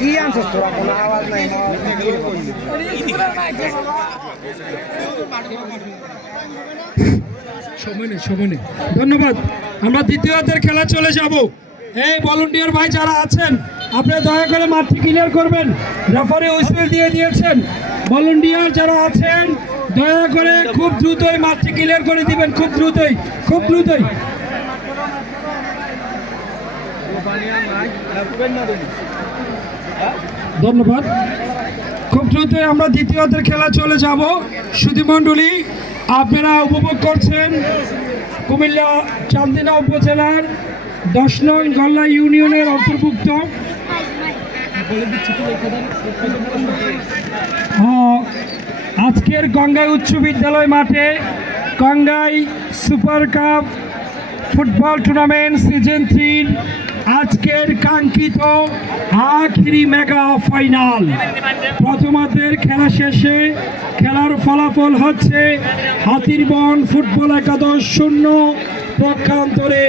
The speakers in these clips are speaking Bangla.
কি আনছিস তোরা? কোনো আওয়াজ নাই। ধন্যবাদ। আমরা দ্বিতীয়ার্ধের খেলা চলে যাব। এই ভলান্টিয়ার ভাই যারা আছেন আপনারা দয়া করে মাঠটি ক্লিয়ার করবেন। রেফারি হুইসেল দিয়ে দিয়েছেন। ভলান্টিয়ার যারা আছেন দয়া করে খুব দ্রুতই মাঠটি ক্লিয়ার করে দিবেন, খুব দ্রুতই, খুব দ্রুতই। ধন্যবাদ। খুব দ্রুতই আমরা দ্বিতীয়ার্ধের খেলা চলে যাব। সুধীমণ্ডলী, আপনারা উপভোগ করছেন কুমিল্লা চান্দিনা উপজেলার 10 নং গল্লা ইউনিয়নের অন্তর্ভুক্ত আজকের গঙ্গাই উচ্চ বিদ্যালয় মাঠে Gangai super cup football tournament season 3 আজকের কাঙ্ক্ষিত আখেরি মেগা ফাইনাল। প্রথমার্ধের খেলা শেষে খেলার ফলাফল হচ্ছে হাতিরবন ফুটবল একাদশ 0, পক্ষান্তরে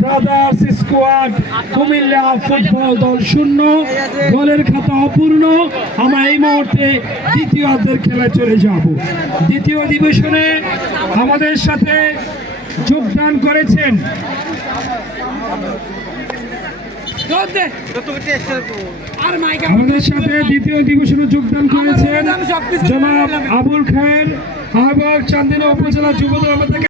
ব্রাদার্স স্কোয়াড কুমিল্লা ফুটবল দল 0। দলের খাতা অপূর্ণ। আমরা এই মুহূর্তে দ্বিতীয়ার্ধের খেলায় চলে যাব। দ্বিতীয় অধিবেশনে আমাদের সাথে যোগদান করেছেন আমাদের সাথে দ্বিতীয় অধিবেশনে যোগদান করেছেন জনাব আবুল খায়ের, আহ্বায়ক চান্দিনা উপজেলা যুবদল।